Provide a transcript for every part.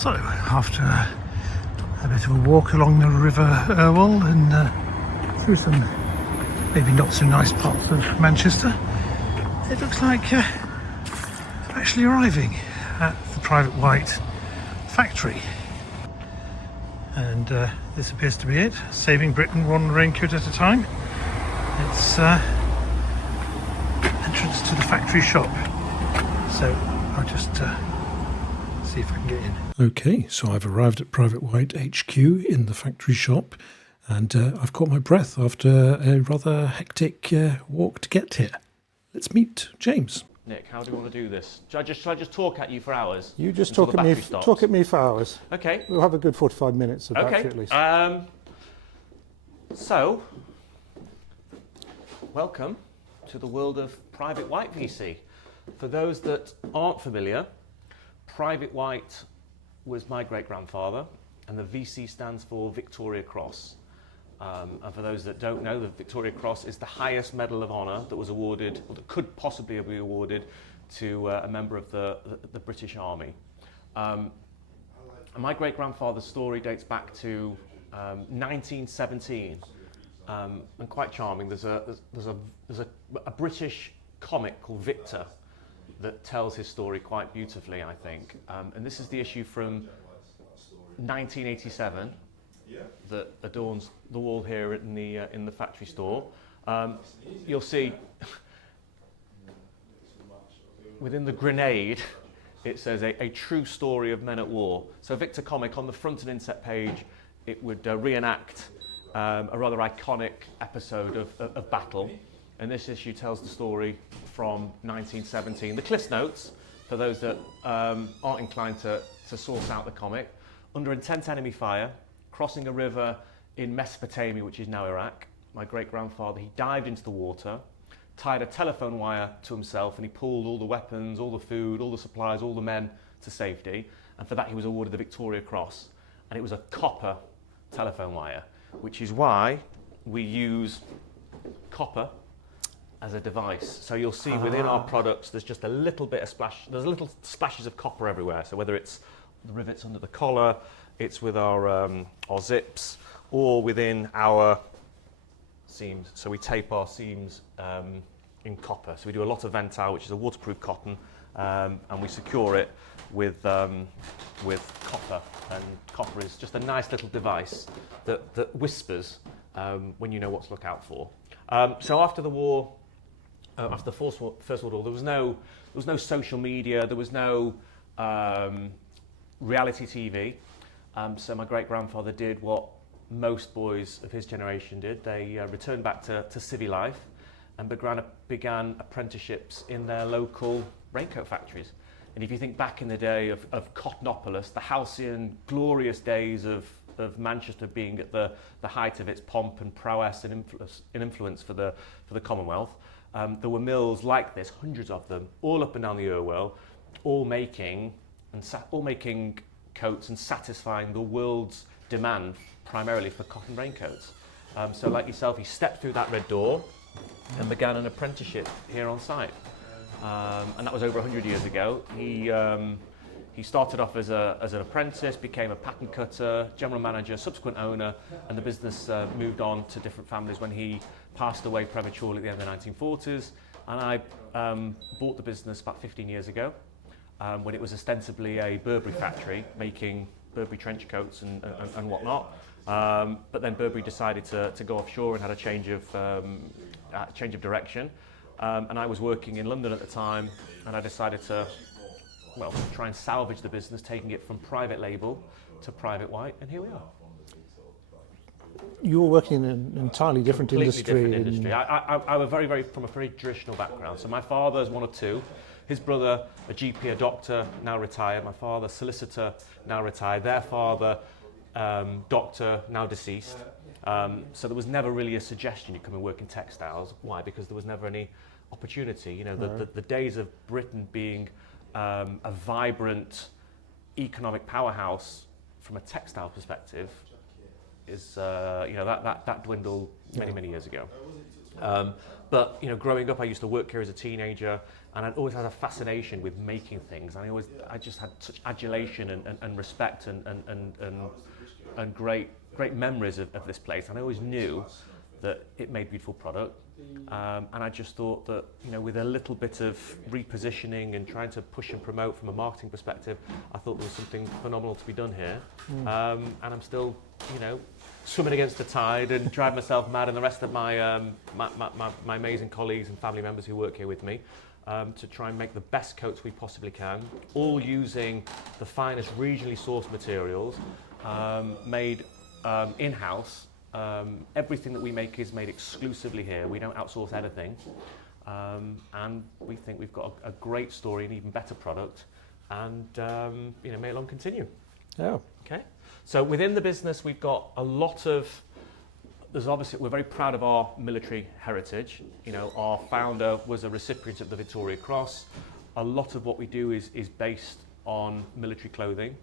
So, after a bit of a walk along the River Irwell and through some maybe not so nice parts of Manchester, it looks like actually arriving at the Private White factory. And this appears to be it, saving Britain one raincoat at a time. It's entrance to the factory shop. So I'll just see if I can get in. Okay, so I've arrived at Private White HQ in the factory shop, and I've caught my breath after a rather hectic walk to get here. Let's meet James. Nick, how do you want to do this? Shall I just talk at you for hours? You just talk at me for hours. Okay. We'll have a good 45 minutes of battery at least. So, welcome to the world of Private White V.C. For those that aren't familiar, Private White was my great-grandfather, and the V.C. stands for Victoria Cross. And for those that don't know, the Victoria Cross is the highest medal of honour that was awarded, or that could possibly be awarded, to a member of the British Army. And my great-grandfather's story dates back to 1917, and quite charming. There's a British comic called Victor that tells his story quite beautifully, I think. And this is the issue from 1987 that adorns the wall here in the factory store. You'll see within the grenade it says a true story of men at war. So Victor comic, on the front and inset page, it would reenact a rather iconic episode of battle. And this issue tells the story from 1917. The Cliff's Notes, for those that aren't inclined to source out the comic: under intense enemy fire, crossing a river in Mesopotamia, which is now Iraq, my great-grandfather, he dived into the water, tied a telephone wire to himself, and he pulled all the weapons, all the food, all the supplies, all the men to safety. And for that he was awarded the Victoria Cross. And it was a copper telephone wire, which is why we use copper as a device. So you'll see within our products there's just a little bit of splash, there's little splashes of copper everywhere. So whether it's the rivets under the collar, it's with our zips, or within our seams. So we tape our seams in copper. So we do a lot of Ventile, which is a waterproof cotton, and we secure it with copper. And copper is just a nice little device that whispers when you know what to look out for. So after the war, after the First World War, there was no social media, there was no reality TV. So my great-grandfather did what most boys of his generation did. They returned back to civvy life and began apprenticeships in their local raincoat factories. And if you think back in the day of Cottonopolis, the halcyon, glorious days of Manchester being at the height of its pomp and prowess and influence for the Commonwealth, there were mills like this, hundreds of them, all up and down the Irwell, all making coats and satisfying the world's demand primarily for cotton raincoats. So like yourself, he stepped through that red door and began an apprenticeship here on site. And that was over 100 years ago. He started off as an apprentice, became a pattern cutter, general manager, subsequent owner, and the business moved on to different families when he passed away prematurely at the end of the 1940s. And I bought the business about 15 years ago, when it was ostensibly a Burberry factory making Burberry trench coats and whatnot. But then Burberry decided to go offshore and had a change of direction. And I was working in London at the time, and I decided to try and salvage the business, taking it from private label to Private White, and here we are. You were working in an entirely different industry. Completely different industry. I was from a very traditional background. So my father's one of two. His brother, a GP, a doctor, now retired. My father, solicitor, now retired. Their father, doctor, now deceased. So there was never really a suggestion you come and work in textiles. Why? Because there was never any opportunity. You know, the days of Britain being a vibrant economic powerhouse from a textile perspective is, that dwindled many years ago. But growing up, I used to work here as a teenager, and I'd always had a fascination with making things. I just had such adulation and respect and great memories of this place. And I always knew that it made beautiful product. And I just thought that, with a little bit of repositioning and trying to push and promote from a marketing perspective, I thought there was something phenomenal to be done here. And I'm still, swimming against the tide and driving myself mad, and the rest of my amazing colleagues and family members who work here with me, to try and make the best coats we possibly can, all using the finest regionally sourced materials, made in-house. Everything that we make is made exclusively here. We don't outsource anything, and we think we've got a great story, an even better product, and may it long continue. Yeah. Okay. So within the business, we've got a lot of. We're very proud of our military heritage. Our founder was a recipient of the Victoria Cross. A lot of what we do is based on military clothing,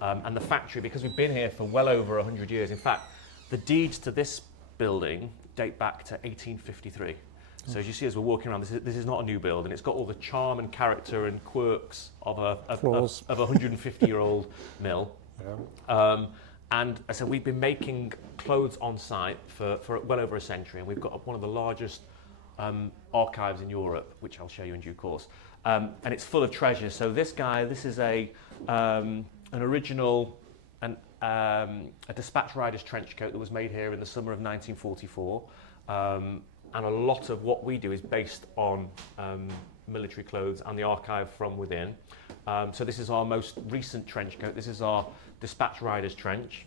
and the factory, because we've been here for well over 100 years. In fact, the deeds to this building date back to 1853. So as you see as we're walking around, this is not a new building. It's got all the charm and character and quirks of a 150-year-old mill. Yeah. And I said we've been making clothes on site for well over a century, and we've got one of the largest archives in Europe, which I'll show you in due course. And it's full of treasures. So this is an original a dispatch rider's trench coat that was made here in the summer of 1944. And a lot of what we do is based on military clothes and the archive from within. So this is our most recent trench coat. This is our dispatch rider's trench,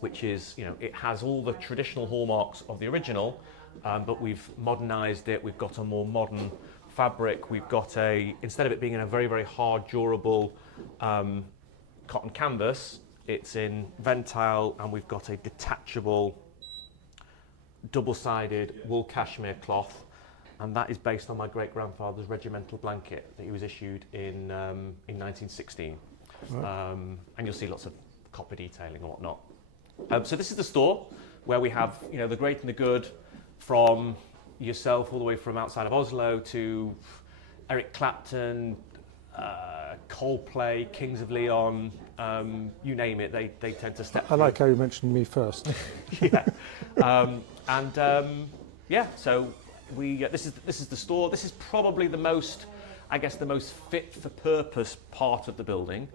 which is, it has all the traditional hallmarks of the original, but we've modernized it. We've got a more modern fabric. We've got instead of it being in a very, very hard, durable cotton canvas, it's in Ventile, and we've got a detachable, double-sided wool cashmere cloth, and that is based on my great-grandfather's regimental blanket that he was issued in 1916. Right. And you'll see lots of copper detailing and whatnot. So this is the store where we have, the great and the good, from yourself all the way from outside of Oslo to Eric Clapton, Coldplay, Kings of Leon, you name it, they tend to step I like how you mentioned me first. Yeah. So this is the store. This is probably the most fit for purpose part of the building.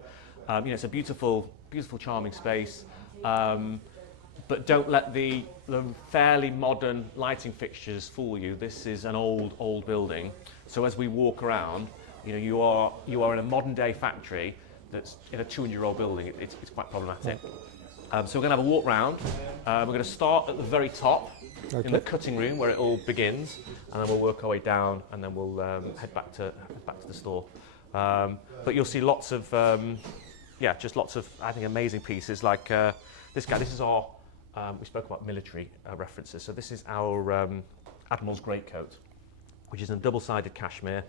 It's a beautiful, charming space. But don't let the fairly modern lighting fixtures fool you. This is an old building. So as we walk around, you are in a modern day factory that's in a 200-year-old building. It's quite problematic. So we're going to have a walk round. We're going to start at the very top, in the cutting room where it all begins, and then we'll work our way down, and then we'll head back to the store. But you'll see lots of, lots of, I think, amazing pieces like this guy. This is our, we spoke about military references. So this is our Admiral's greatcoat, which is in double-sided cashmere,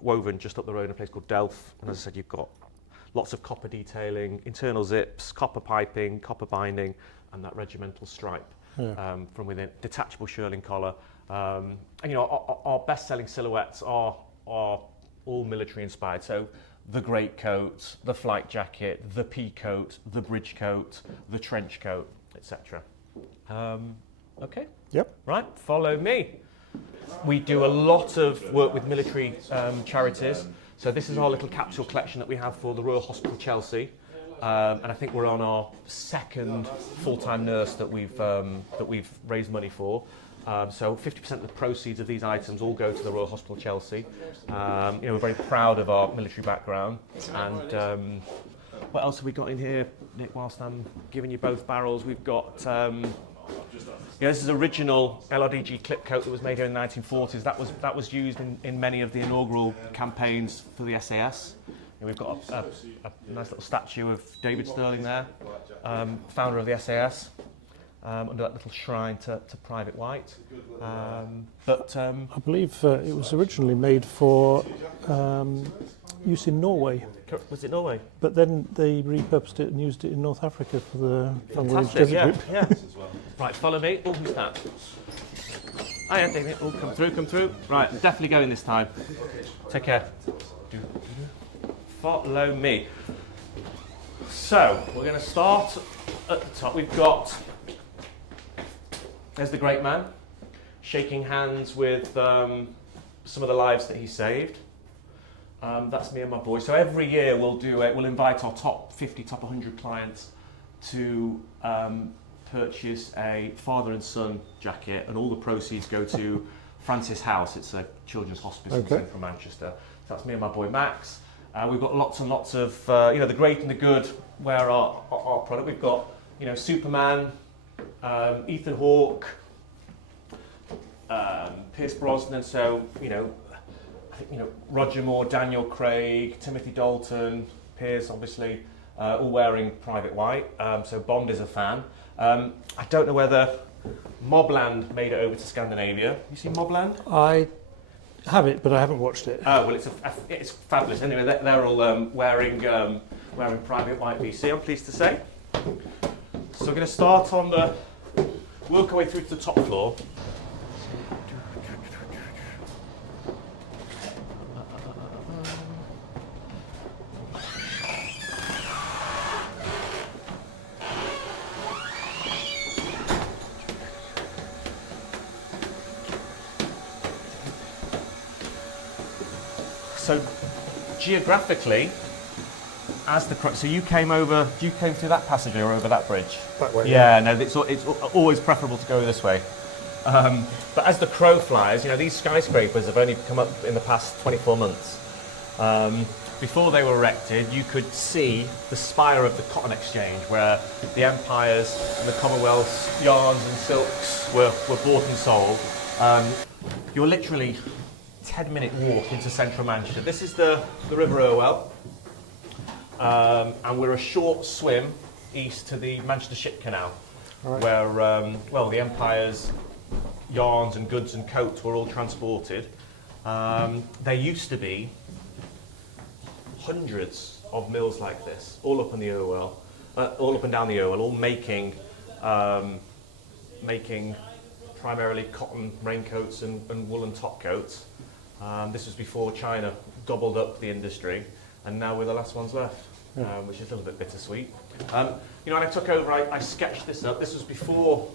woven just up the road in a place called Delft. And as I said, you've got lots of copper detailing, internal zips, copper piping, copper binding, and that regimental stripe from within. Detachable shirling collar. And our best-selling silhouettes are all military inspired. So the greatcoat, the flight jacket, the pea coat, the bridge coat, the trench coat, etc. Okay. Yep. Right. Follow me. We do a lot of work with military charities. So this is our little capsule collection that we have for the Royal Hospital Chelsea, and I think we're on our second full-time nurse that we've raised money for. So 50% of the proceeds of these items all go to the Royal Hospital Chelsea. We're very proud of our military background. And what else have we got in here, Nick? Whilst I'm giving you both barrels, we've got. This is original LRDG clip coat that was made here in the 1940s. That was used in many of the inaugural campaigns for the SAS. We've got a nice little statue of David Stirling there, founder of the SAS, under that little shrine to Private White. I believe it was originally made for use in Norway. Was it Norway? But then they repurposed it and used it in North Africa for the Desert Group. Yeah. Right, follow me. Oh, who's that? Oh yeah, David. Oh, come through, come through. Right, definitely going this time. Take care. Follow me. So, we're going to start at the top. We've got, there's the great man, shaking hands with some of the lives that he saved. That's me and my boy. So every year we'll invite our top 50, top 100 clients to purchase a father and son jacket, and all the proceeds go to Francis House. It's a children's hospice in central Manchester. So that's me and my boy Max. We've got lots and lots of, the great and the good wear our product. We've got, Superman, Ethan Hawke, Pierce Brosnan. So, Roger Moore, Daniel Craig, Timothy Dalton, Pierce, obviously, all wearing Private White. So Bond is a fan. I don't know whether Mobland made it over to Scandinavia. You seen Mobland? I have it, but I haven't watched it. Oh well, it's fabulous. Anyway, they're all wearing Private White V.C. I'm pleased to say. So we're going to start work our way through to the top floor. So geographically, so you came through that passageway or over that bridge? That way. Yeah, no, it's always preferable to go this way. But as the crow flies, these skyscrapers have only come up in the past 24 months. Before they were erected, you could see the spire of the Cotton Exchange, where the empires and the Commonwealth's yarns and silks were bought and sold. You're literally 10-minute walk into central Manchester. This is the River Irwell, and we're a short swim east to the Manchester Ship Canal, where the Empire's yarns and goods and coats were all transported. There used to be hundreds of mills like this, all up in the Irwell, all up and down the Irwell, all making primarily cotton raincoats and woolen topcoats. This was before China gobbled up the industry, and now we're the last ones left, which is a little bit bittersweet. When I took over, I sketched this up. This was before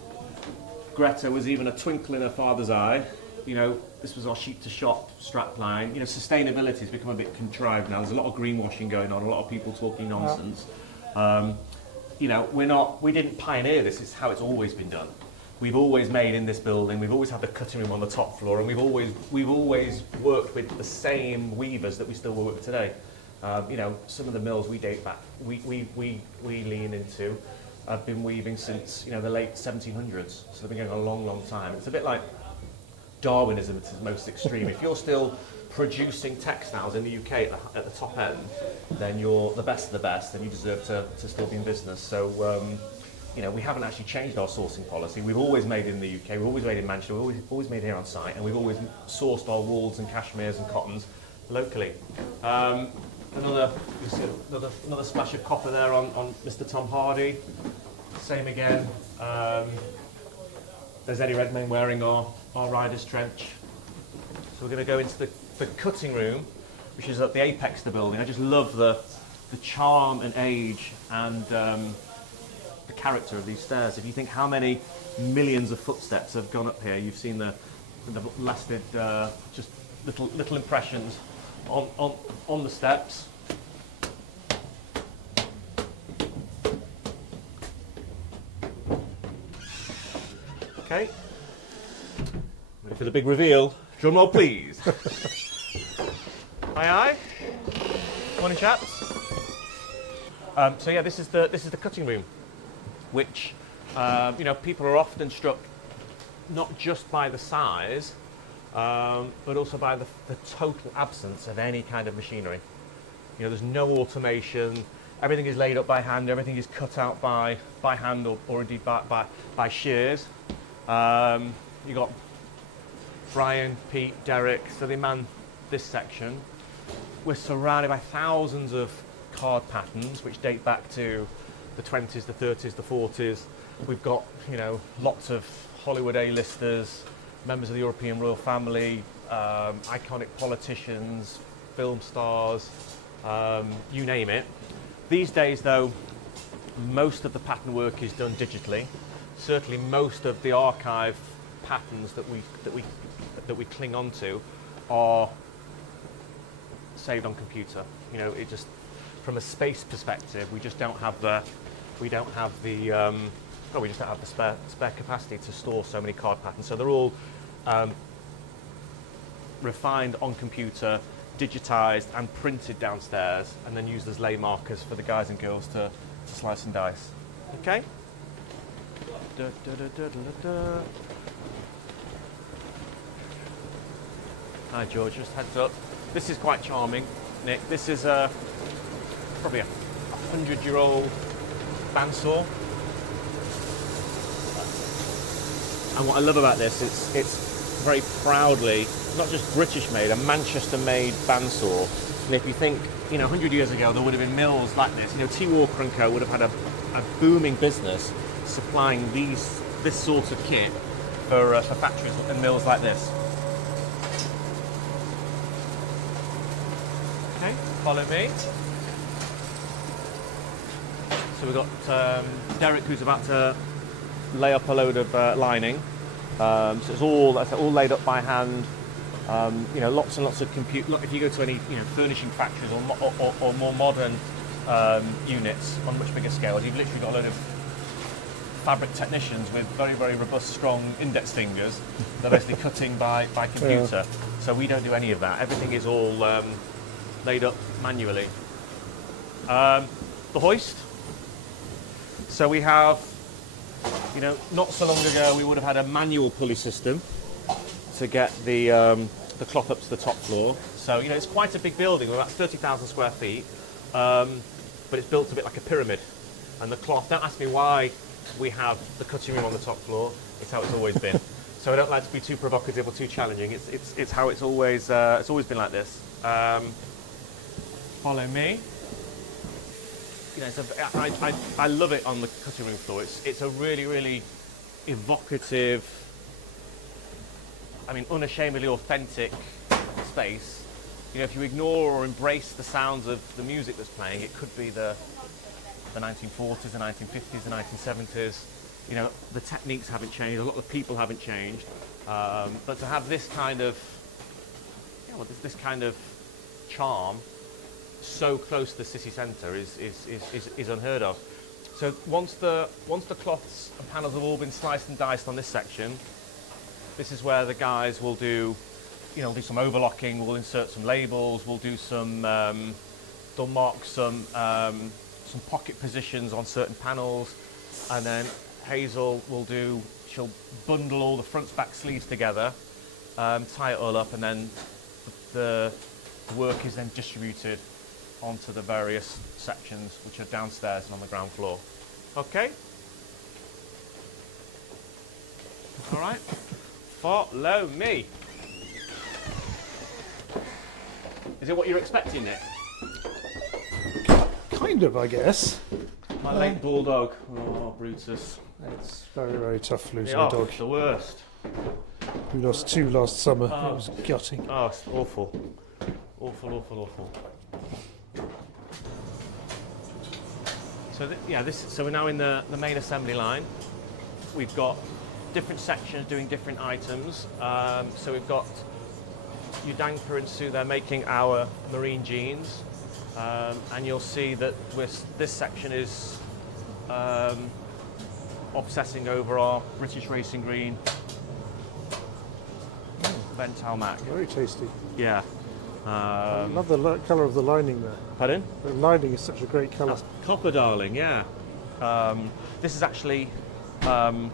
Greta was even a twinkle in her father's eye. This was our sheep-to-shop strapline. Sustainability has become a bit contrived now. There's a lot of greenwashing going on, a lot of people talking nonsense. We didn't pioneer this. It's how it's always been done. We've always made in this building. We've always had the cutting room on the top floor, and we've always worked with the same weavers that we still work with today. Some of the mills we date back, we lean into, have been weaving since the late 1700s. So they've been going a long, long time. It's a bit like Darwinism at its most extreme. If you're still producing textiles in the UK at the top end, then you're the best of the best, and you deserve to still be in business. So. We haven't actually changed our sourcing policy. We've always made in the UK, we've always made in Manchester, we've always made here on site, and we've always sourced our wools and cashmeres and cottons locally. Another splash of copper there on Mr. Tom Hardy. Same again. There's Eddie Redmayne wearing our rider's trench. So we're going to go into the cutting room, which is at the apex of the building. I just love the charm and age and the character of these stairs. If you think how many millions of footsteps have gone up here, you've seen the lasted just little impressions on the steps. Okay, ready for the big reveal. Drum roll, please. Aye. Morning, chaps. So yeah, this is the cutting room, which people are often struck not just by the size, but also by the total absence of any kind of machinery. There's no automation. Everything is laid up by hand. Everything is cut out by hand or indeed by shears. You got Brian, Pete, Derek. So they man this section. We're surrounded by thousands of card patterns which date back to the 20s, the 30s, the 40s. We've got lots of Hollywood A-listers, members of the European royal family, iconic politicians, film stars, you name it. These days, though, most of the pattern work is done digitally. Certainly, most of the archive patterns that we cling on to are saved on computer. You know, it just from a space perspective, we just don't have the we just don't have the spare capacity to store so many card patterns. So they're all refined on computer, digitized and printed downstairs, and then used as lay markers for the guys and girls to slice and dice. Okay? Da, da, da, da, da, da. Hi George, just heads up. This is quite charming, Nick. This is probably a 100-year-old bandsaw. And what I love about this, it's very proudly, not just British made, a Manchester made bandsaw. And if you think, 100 years ago there would have been mills like this. T. Walker & Co. would have had a booming business supplying this sort of kit for factories and mills like this. Okay, follow me. So we've got Derek, who's about to lay up a load of lining. So it's all laid up by hand. Lots and lots of compute. Look, if you go to any furnishing factories or more modern units on much bigger scales, you've literally got a load of fabric technicians with very, very robust, strong index fingers. They're basically cutting by computer. Yeah. So we don't do any of that. Everything is all laid up manually. The hoist. So we have, not so long ago we would have had a manual pulley system to get the cloth up to the top floor. So it's quite a big building, about 30,000 square feet, but it's built a bit like a pyramid. And the cloth, don't ask me why we have the cutting room on the top floor. It's how it's always been. So I don't like to be too provocative or too challenging. It's how it's always been like this. Follow me. I love it on the cutting room floor. It's a really, really evocative, unashamedly authentic space. If you ignore or embrace the sounds of the music that's playing, it could be the 1940s, the 1950s, the 1970s. The techniques haven't changed, a lot of the people haven't changed. But to have this kind of, this kind of charm so close to the city centre is unheard of. So once the cloths and panels have all been sliced and diced on this section, this is where the guys will do, do some overlocking. We'll insert some labels. We'll do some, they'll mark some pocket positions on certain panels, and then Hazel she'll bundle all the front back sleeves together, tie it all up, and then the work is then distributed onto the various sections which are downstairs and on the ground floor. Okay? All right? Follow me. Is it what you're expecting, Nick? Kind of, I guess. My late bulldog. Oh, Brutus. It's very, very tough losing a a dog. It's the worst. We lost 2 last summer. It was gutting. Oh, it's awful. Awful, awful, awful. So so we're now in the main assembly line. We've got different sections doing different items. So we've got Udanka and Sue there making our marine jeans, and you'll see that this section is obsessing over our British Racing Green Ventile Mac. Very tasty. Yeah. I love the colour of the lining there. Pardon? The lining is such a great colour. That's copper, darling, yeah. This is actually, so,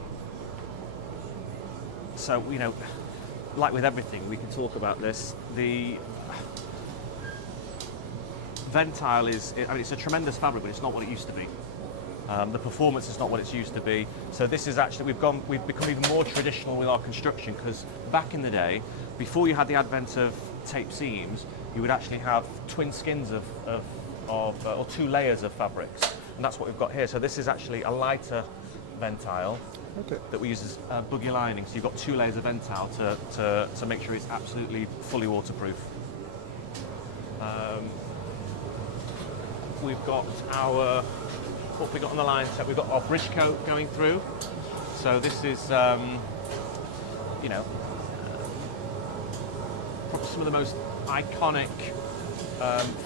like with everything, we can talk about this. The Ventile it's a tremendous fabric, but it's not what it used to be. The performance is not what it's used to be. So this is actually, we've become even more traditional with our construction, because back in the day, before you had the advent of tape seams, you would actually have twin skins or 2 layers of fabrics, and that's what we've got here. So this is actually a lighter Ventile, Okay. that we use as boogie lining. So you've got 2 layers of Ventile to make sure it's absolutely fully waterproof. We've got our, what we got on the line set, we've got our bridge coat going through. So this is, you know, probably some of the most iconic,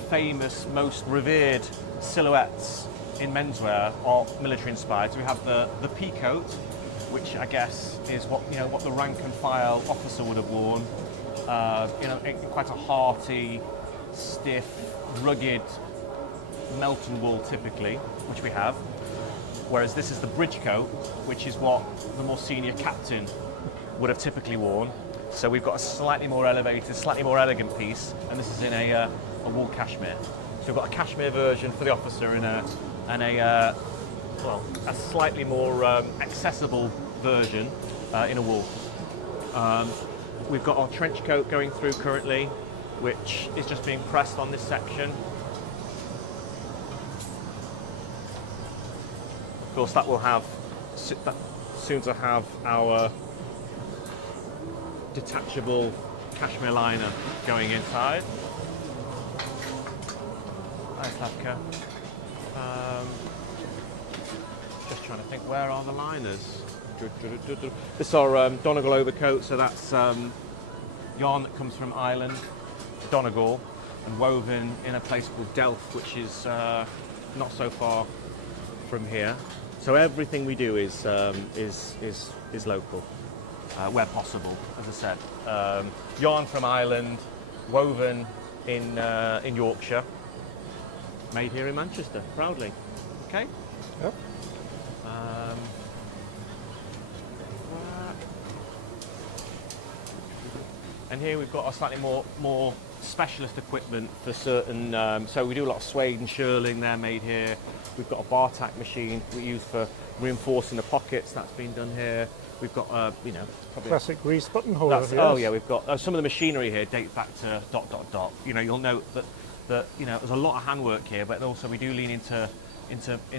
famous, most revered silhouettes in menswear are military inspired. So we have the pea coat, which I guess is what, you know, what the rank and file officer would have worn. You know, quite a hearty, stiff, rugged Melton wool typically, which we have. Whereas this is the bridge coat, which is what the more senior captain would have typically worn. So we've got a slightly more elevated, slightly more elegant piece, and this is in a wool cashmere. So we've got a cashmere version for the officer and a slightly more accessible version in a wool. We've got our trench coat going through currently, which is just being pressed on this section. Of course, that will have, soon to have our detachable cashmere liner going inside. Nice Lavka. Just trying to think, where are the liners? This is our Donegal overcoat, so that's yarn that comes from Ireland, Donegal, and woven in a place called Delft, which is not so far from here. So everything we do is local, where possible. As I said, yarn from Ireland, woven in Yorkshire, made here in Manchester, proudly. Okay. Yep. And here we've got our slightly more specialist equipment for certain. So we do a lot of suede and shearling. They're made here. We've got a bar tack machine we use for reinforcing the pockets. That's been done here. We've got you know, probably Classic grease buttonhole. Yes. oh yeah, we've got some of the machinery here dates back to ... You know, you'll note that you know, there's a lot of handwork here, but also we do lean into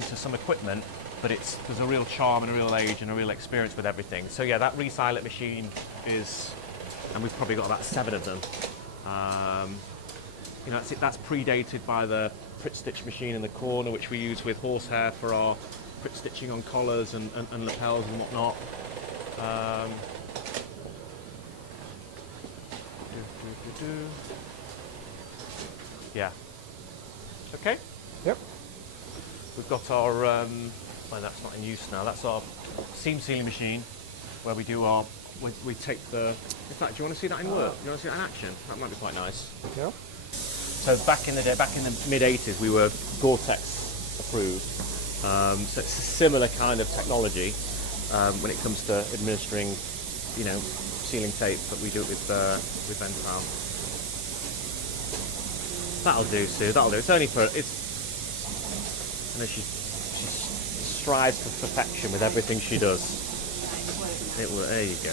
some equipment. But there's a real charm and a real age and a real experience with everything. So yeah, that resilate machine is, and we've probably got about 7 of them. You know, that's predated by the Pritt stitch machine in the corner, which we use with horsehair for our Pritt stitching on collars and lapels and whatnot. Yeah. Okay. Yep. We've got our, well, that's not in use now, that's our seam sealing machine, where we do our, we take the, in fact, do you want to see that in work? Do you want to see that in action? That might be quite nice. Yeah. So back in the day, back in the mid-80s, we were Gore-Tex approved. So it's a similar kind of technology when it comes to administering, you know, sealing tape, but we do it with Ventile. That'll do, Sue. That'll do. It's only for I know she strives for perfection with everything she does. It will. There you go.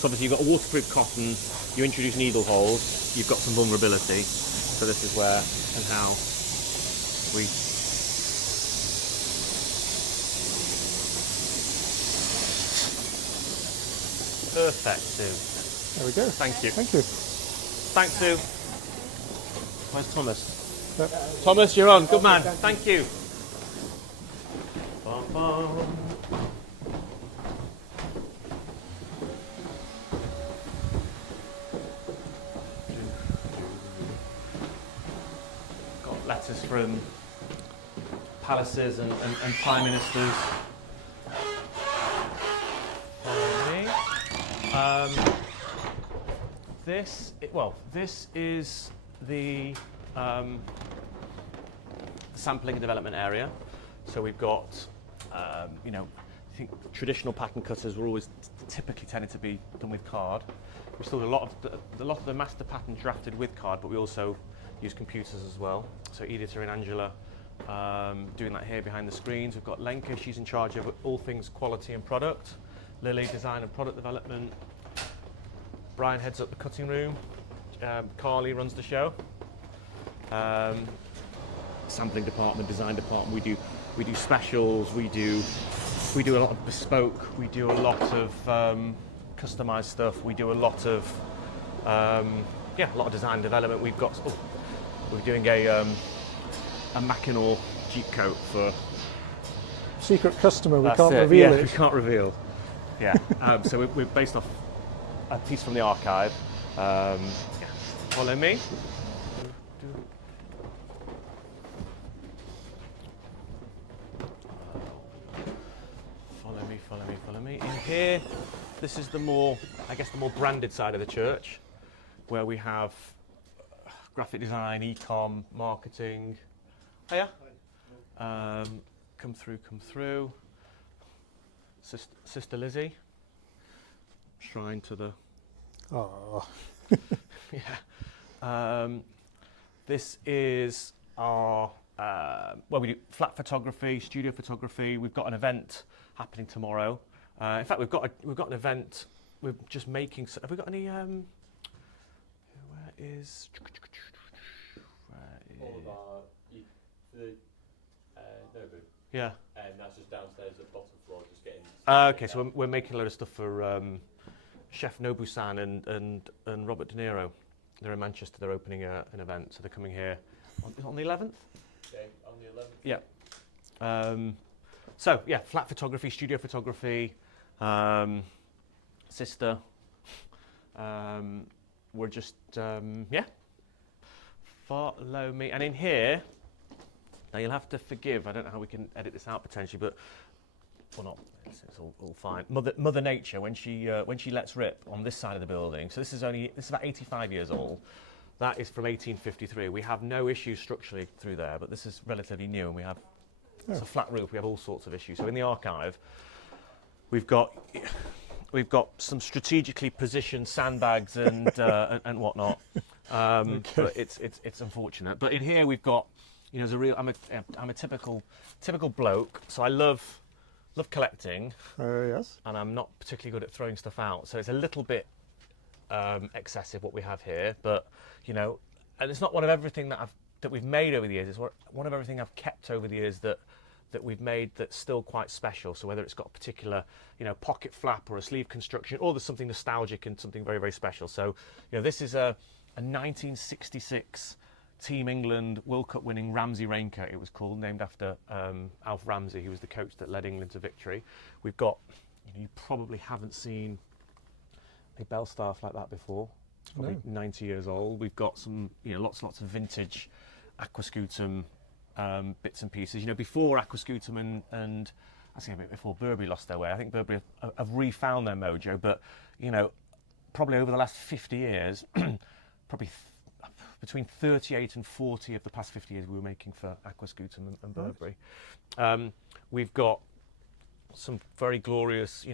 So obviously you've got a waterproof cotton. You introduce needle holes. You've got some vulnerability. So this is where and how we. Perfect, Sue. There we go. Thank you. Thank you. Thanks, Sue. Where's Thomas? Yep. Thomas, you're on. Good man. Thank you. Bum, bum. Got letters from palaces and prime ministers. This is the sampling and development area. So we've got, you know, I think traditional pattern cutters were always typically tended to be done with card. We still do a lot of the master patterns drafted with card, but we also use computers as well. So Edita and Angela doing that here behind the screens. We've got Lenka, she's in charge of all things quality and product. Lily, design and product development. Brian heads up the cutting room. Carly runs the show. sampling department, design department. We do specials. We do a lot of bespoke. We do a lot of customized stuff. We do a lot of a lot of design development. We're doing a Mackinac Jeep coat for Secret customer, we That's can't it. reveal Yeah, it. we can't reveal. Yeah. So we're based off a piece from the archive. Follow me. Follow me. In here, this is the more branded side of the church, where we have graphic design, e-com, marketing. Oh yeah. Come through. Sister Lizzie. Shrine to the. Oh, Yeah. This is our we do flat photography, studio photography. We've got an event happening tomorrow. In fact, we've got an event. We're just making. Have we got any? Where is? All of our Nobu. Yeah. And that's just downstairs at the bottom floor, just getting. Okay, so we're making a load of stuff for Chef Nobu-san and Robert De Niro. They're in Manchester. They're opening an event, so they're coming here on the 11th. Okay, on the 11th. Yeah. So yeah, flat photography, studio photography, sister. We're just Follow me, and in here. Now you'll have to forgive. I don't know how we can edit this out potentially, but not. It's all fine. Mother Nature, when she lets rip on this side of the building. So this is about 85 years old. That is from 1853. We have no issues structurally through there, but this is relatively new, and we have it's a flat roof. We have all sorts of issues. So in the archive, we've got some strategically positioned sandbags and whatnot. But it's unfortunate. But in here we've got. As a real, I'm a typical bloke, so I love collecting. yes. And I'm not particularly good at throwing stuff out, so it's a little bit excessive what we have here. But and it's not one of everything that we've made over the years. It's one of everything I've kept over the years that we've made that's still quite special. So whether it's got a particular pocket flap or a sleeve construction, or there's something nostalgic and something very, very special. So this is a 1966. Team England World Cup winning Ramsey raincoat, it was called, named after Alf Ramsey, who was the coach that led England to victory. We've got, you probably haven't seen a bell staff like that before. It's probably 90 years old. We've got some, lots of vintage aquascutum bits and pieces. Before aquascutum and I think a bit before Burberry lost their way. I think Burberry have refound their mojo, but probably over the last 50 years, probably. Between 38 and 40 of the past 50 years we were making for aquascutum and Burberry. We've got some very glorious,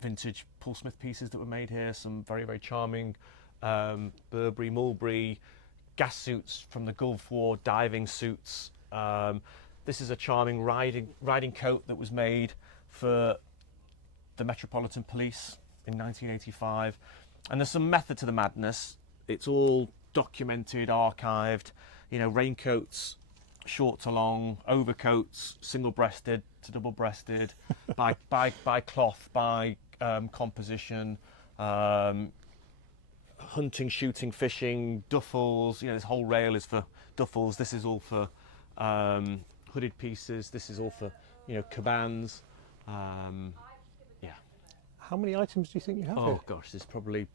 vintage Paul Smith pieces that were made here, some very, very charming Burberry, Mulberry, gas suits from the Gulf War, diving suits. This is a charming riding coat that was made for the Metropolitan Police in 1985. And there's some method to the madness. It's all documented, archived, raincoats, short to long, overcoats, single-breasted to double-breasted, by cloth, by composition, hunting, shooting, fishing, duffels. This whole rail is for duffels. This is all for hooded pieces. This is all for cabans. How many items do you think you have here? Oh gosh, there's probably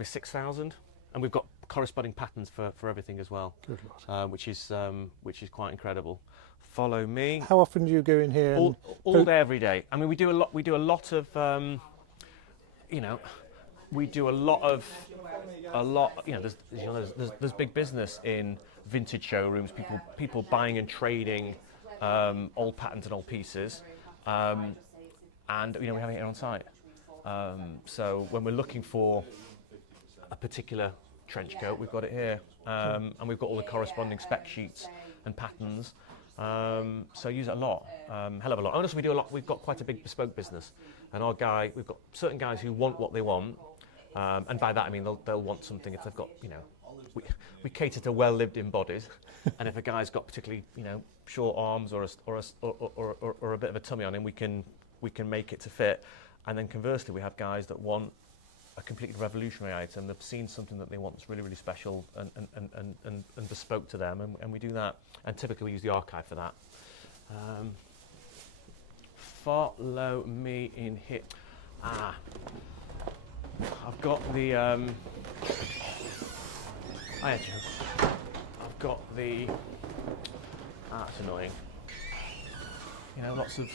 6,000. And we've got corresponding patterns for everything as well. Good Lord. Which is quite incredible. Follow me. How often do you go in here? All day, every day. I mean, we do a lot of there's big business in vintage showrooms. People buying and trading old patterns and old pieces, and we have it here on site. So when we're looking for a particular trench coat, we've got it here, and we've got all the corresponding spec sheets and patterns, so use it a lot, hell of a lot. And also we do a lot, we've got quite a big bespoke business, and we've got certain guys who want what they want, and by that I mean they'll want something if they've got we cater to well-lived-in bodies, and if a guy's got particularly, short arms or a bit of a tummy on him, we can make it to fit. And then conversely, we have guys that want a completely revolutionary item. They've seen something that they want that's really, really special and bespoke to them, and we do that. And typically, we use the archive for that. Follow me in here. I've got the. I've got the. That's annoying. Lots of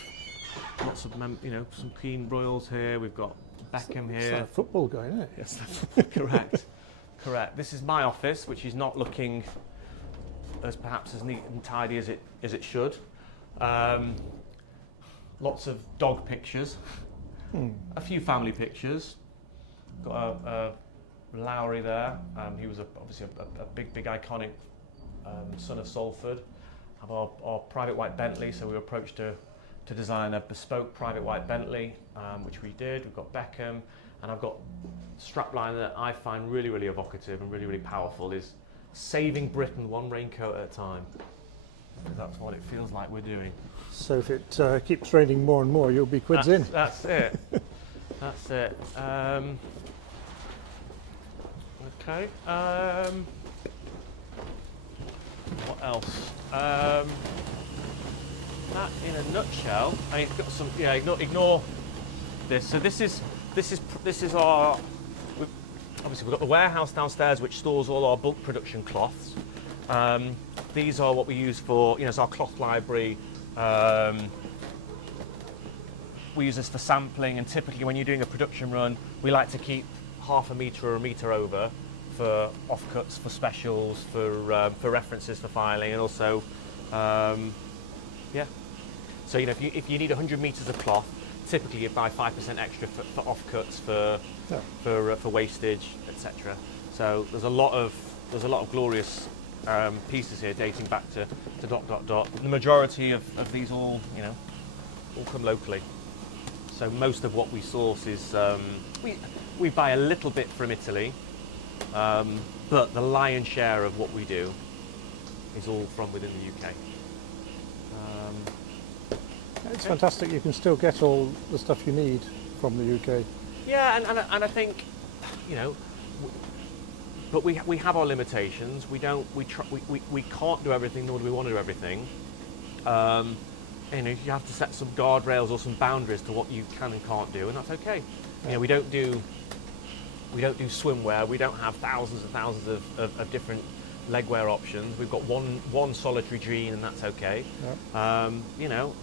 some keen royals here. We've got Beckham here. It's like football going, isn't it? Yes, correct. This is my office, which is not looking as perhaps as neat and tidy as it should. Lots of dog pictures, a few family pictures. Got a Lowry there. He was obviously a big iconic son of Salford. Have our Private White Bentley, so we were approached to design a bespoke Private White Bentley, which we did. We've got Beckham, and I've got strapline that I find really, really evocative and really, really powerful is saving Britain one raincoat at a time. That's what it feels like we're doing. So if it keeps raining more and more, you'll be quids in. That's it. That's it. Okay. What else? That in a nutshell. I mean, got some. Yeah, ignore this. So this is our. Obviously, we've got the warehouse downstairs, which stores all our bulk production cloths. These are what we use for. It's our cloth library. We use this for sampling, and typically, when you're doing a production run, we like to keep half a metre or a metre over for offcuts, for specials, for references, for filing, and also, So if you need 100 metres of cloth, typically you buy 5% extra for offcuts, for wastage, etc. So there's a lot of glorious pieces here dating back to ... The majority of these all come locally. So most of what we source is we buy a little bit from Italy, but the lion's share of what we do is all from within the UK. It's fantastic. You can still get all the stuff you need from the UK. Yeah, and I think, but we have our limitations. We can't do everything, nor do we want to do everything. You have to set some guardrails or some boundaries to what you can and can't do, and that's okay. Yeah. We don't do swimwear. We don't have thousands and thousands of different legwear options. We've got one solitary jean, and that's okay. Yeah.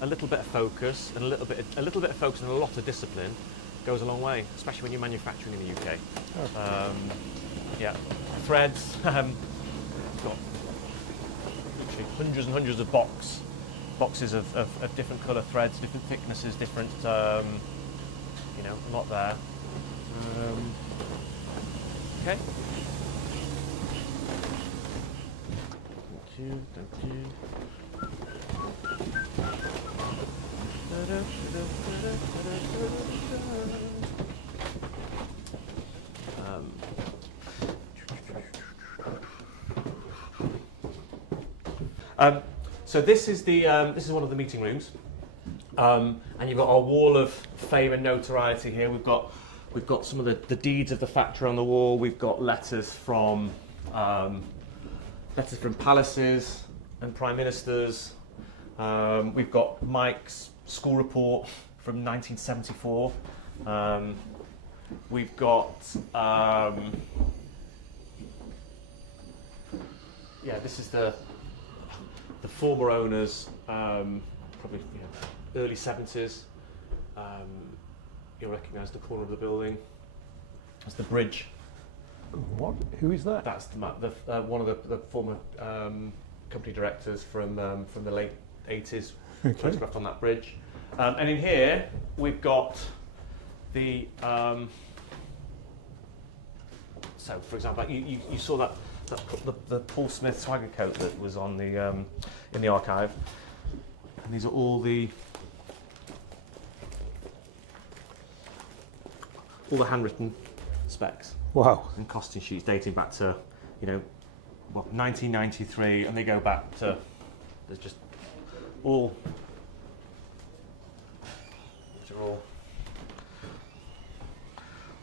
A little bit of focus and a little bit of focus and a lot of discipline goes a long way, especially when you're manufacturing in the UK. Okay. Threads. Got literally hundreds and hundreds of boxes of different colour threads, different thicknesses, different. A lot there. Okay. Thank you. So this is one of the meeting rooms, and you've got our wall of fame and notoriety here. We've got some of the deeds of the factory on the wall. We've got letters from palaces and prime ministers. We've got Mike's school report from 1974. We've got this is the former owners, probably early 70s. You'll recognise the corner of the building. That's the bridge. What? Who is that? That's one of the former company directors from the late 80s, photographed on that bridge. And in here we've got the. So, for example, you saw the Paul Smith swagger coat that was on the in the archive, and these are all the handwritten specs. Wow. And costing sheets dating back to well, 1993, and they go back to, there's just all, which are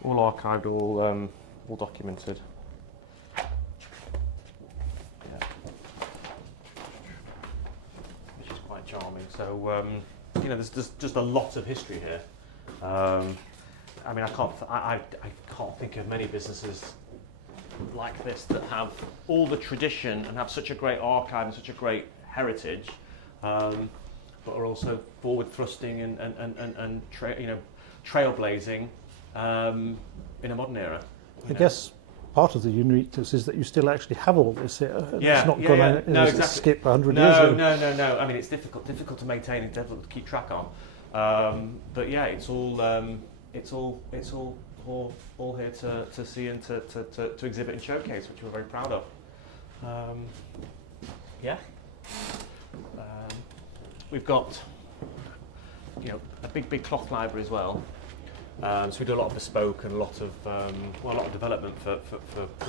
all archived, all documented. Yeah. Which is quite charming. So, you know, there's just a lot of history here. I mean, I can't think of many businesses like this that have all the tradition and have such a great archive and such a great heritage, but are also forward thrusting and trailblazing in a modern era. I guess part of the uniqueness is that you still actually have all this here. Yeah, it's not gone no, exactly. skip 100 years ago. No. I mean, it's difficult to maintain and difficult to keep track on. But yeah, it's all here to see and to exhibit and showcase, which we're very proud of. Yeah. We've got, you know, a big cloth library as well. So we do a lot of bespoke and a lot of development for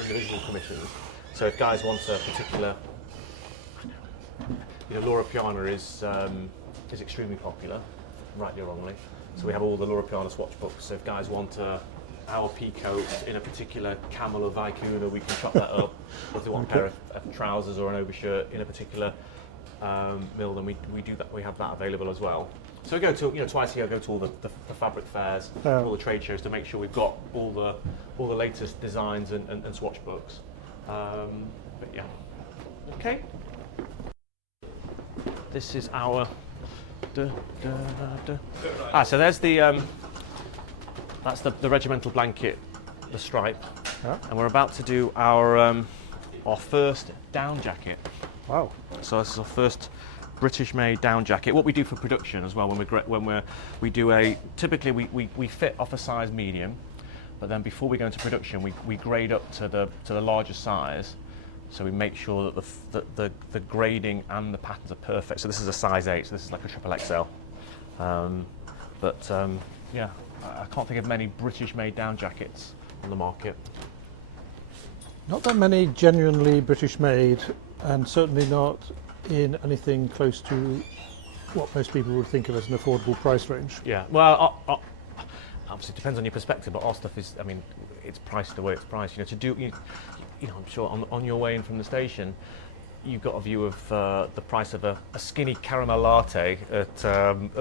individual commissions. So if guys want a particular, you know, Laura Piana is extremely popular, rightly or wrongly. So we have all the Laura Piana swatch books. So if guys want our peacoat in a particular camel or vicuna, we can chop that up. If they want a pair of trousers or an overshirt in a particular mill, then we do that. We have that available as well. So we go to, you know, twice a year. I go to all the fabric fairs, all the trade shows to make sure we've got all the latest designs and swatch books. But yeah, okay. This is our. So there's the that's the regimental blanket, the stripe, and we're about to do our first down jacket. Wow! So this is our first British-made down jacket. What we do for production as well, we do typically we fit off a size medium, but then before we go into production, we grade up to the larger size. So we make sure that the grading and the patterns are perfect. So this is a size 8, so this is like a triple XL. Yeah, I can't think of many British-made down jackets on the market. Not that many genuinely British-made, and certainly not in anything close to what most people would think of as an affordable price range. Yeah, well, obviously it depends on your perspective, but our stuff is, I mean, it's priced the way it's priced. You know, you know, I'm sure on your way in from the station, you've got a view of the price of a skinny caramel latte at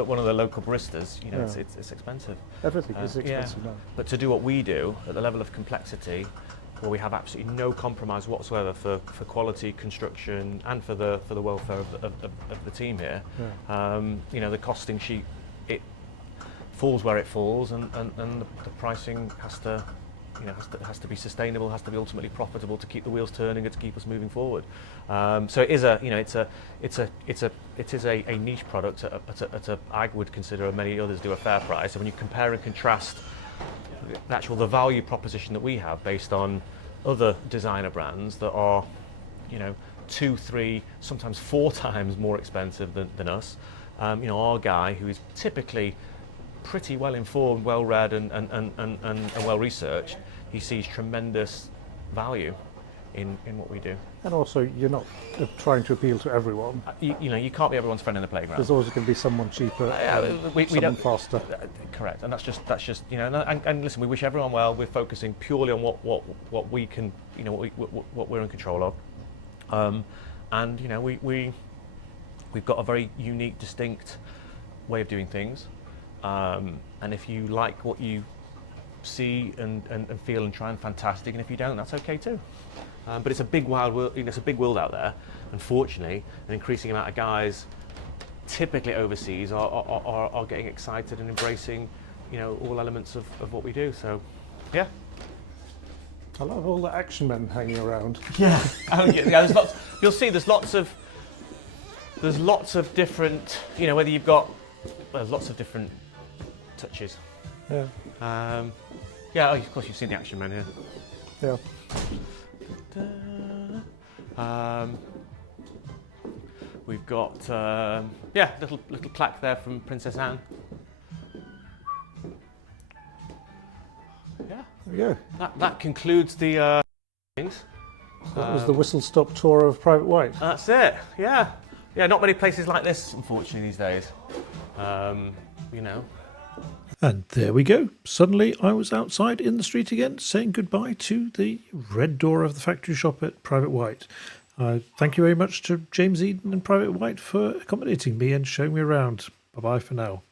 one of the local baristas. You know, Yeah. it's expensive. Everything is expensive yeah. now. But to do what we do at the level of complexity, where we have absolutely no compromise whatsoever for quality, construction, and for the welfare of the team here, you know, the costing sheet, it falls where it falls, and the pricing has to, you know, has to be sustainable, has to be ultimately profitable to keep the wheels turning and to keep us moving forward. So it is a niche product I would consider, many others do, a fair price. And when you compare and contrast the value proposition that we have based on other designer brands that are, you know, 2, 3, sometimes 4 times more expensive than us, you know, our guy, who is typically pretty well informed, well read, and well researched, he sees tremendous value in what we do. And also, you're not trying to appeal to everyone. You know, you can't be everyone's friend in the playground. There's always going to be someone cheaper, we someone don't, faster. Correct, and that's just you know, and listen, we wish everyone well. We're focusing purely on what we can, you know, what we're in control of, and you know, we've got a very unique, distinct way of doing things, and if you like what you see and feel and try, and fantastic, and if you don't, that's okay too. But it's a big wild world. You know, it's a big world out there. Unfortunately, an increasing amount of guys, typically overseas, are getting excited and embracing, you know, all elements of what we do. So, yeah. I love all the action men hanging around. Yeah. Oh, yeah. There's lots. You'll see. There's lots of different. You know, whether you've got. There's lots of different touches. Yeah. Yeah. Oh, of course, you've seen the action men here. Yeah. We've got little plaque there from Princess Anne. Yeah, There we go. that concludes the things. So that was the whistle-stop tour of Private White. That's it, yeah. Yeah, not many places like this, unfortunately, these days. You know. And there we go. Suddenly I was outside in the street again, saying goodbye to the red door of the factory shop at Private White. Thank you very much to James Eden and Private White for accommodating me and showing me around. Bye-bye for now.